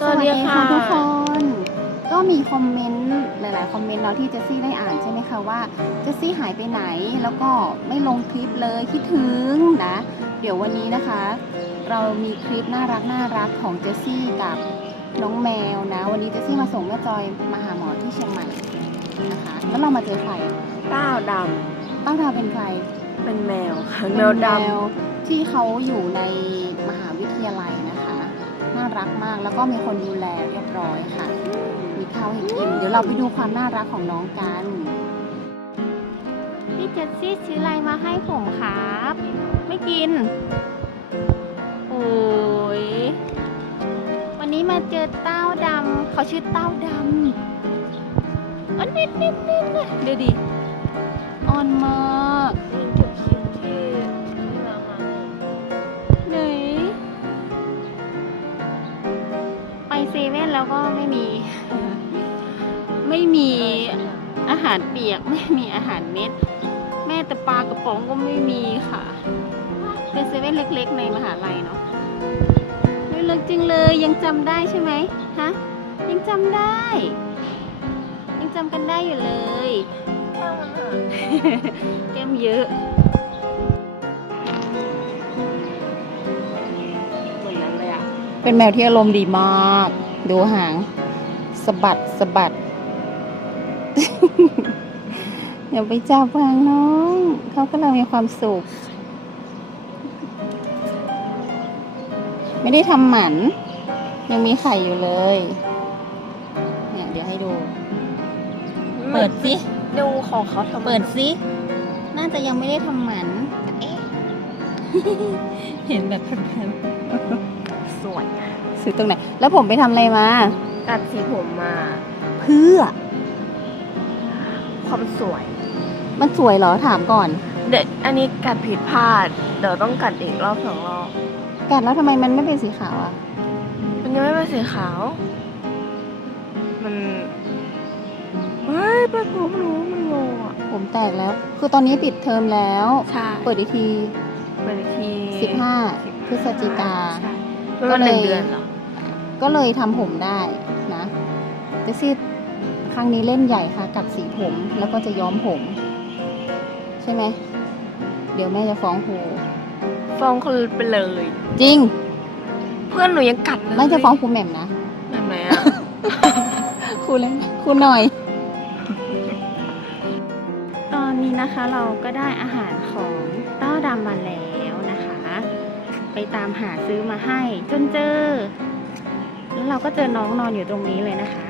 สวัสดีค่ะทุกคน ก็มีคอมเมนต์หลาย ๆ คอมเมนต์เนาะที่เจสซี่ได้อ่านใช่ไหมคะว่าเจสซี่หายไปไหนแล้วก็ไม่ลงคลิปเลยคิดถึงนะ เดี๋ยววันนี้นะคะ เรามีคลิปน่ารักน่ารักของเจสซี่กับน้องแมวนะ วันนี้เจสซี่มาส่งแม่จอยมาหาหมอที่เชียงใหม่นะคะ แล้วเรามาเจอใครเต้าดเต้าดาวเป็นใครำเป็นแมวค่ะเป็นแมวดที่เขาอยู่ในมหาวิทยาลัยนะคะน่า รักมาก แล้วก็มีคนดูแลเรียบร้อยค่ะ มีข้าวให้กิน เดี๋ยวเราไปดูความน่ารักของน้องกันพี่เจสซี่ซื้ออะไรมาให้ผมครับ ไม่กิน โอ้ย วันนี้มาเจอเต้าดำเขาชื่อเต้าดำอันนิดนิดนิดเลยดูดิอ่อนมาก เว่นแล้วก็ไม่มี ไม่มีอาหารเปียก ไม่มีอาหารเม็ด แม่แต่ปลากระป๋องก็ไม่มีค่ะ เป็นเซเว่นเล็ก ๆ ในมหาลัยเนาะน่ารักจังเลยยังจำได้ใช่ไหมฮะยังจำได้ ยังจำกันได้อยู่เลยข้างมันอะแก้มเยอะเหมือนนั้นเลยอะเป็นแมวที่อารมณ์ดีมาก ดูหางสะบัดสะบัด อย่าไปจับหางน้อง เขากำลังมีความสุข ไม่ได้ทำหมัน ยังมีไข่อยู่เลย เนี่ย เดี๋ยวให้ดู เปิดสิ ดูของเขาทำไมเปิดสิ น่าจะยังไม่ได้ทำหมัน เอ๊ะ เห็นแบบแพรม สวยๆซื้อตรงไหน แล้วผมไปทำอะไรมากัดสีผมมาเพื่อ ความสวย มันสวยเหรอถามก่อน เด็กอันนี้กัดผิดพลาด เดี๋ยวต้องกัดอีกรอบสองรอบ กัดแล้วทำไมมันไม่เป็นสีขาวอะ มันยังไม่เป็นสีขาว มันเฮ้ยเป็นผมหนูมันโงอะผมแตกแล้ว คือตอนนี้ปิดเทอมแล้ว ใช่เปิดอีกทีเปิดอีกที15พฤศจิกา ใช่ มันเป็นหนึ่งเดือนเหรอ ก็เลยทำผมได้นะเจสซี่ครั้งนี้เล่นใหญ่ค่ะ กัดสีผมแล้วก็จะย้อมผม ใช่ไหม เดี๋ยวแม่จะฟ้องครูฟ้องคนไปเลย จริง เพื่อนหนูยังกัดเลยไม่จะฟ้องครูแหม่มนะ แบบไหนอะครูเลยครูหน่อย ตอนนี้นะคะเราก็ได้อาหารของเต้าดำมาแล้วนะคะ ไปตามหาซื้อมาให้จนเจอ แล้วเราก็เจอน้องนอนอยู่ตรงนี้เลยนะคะ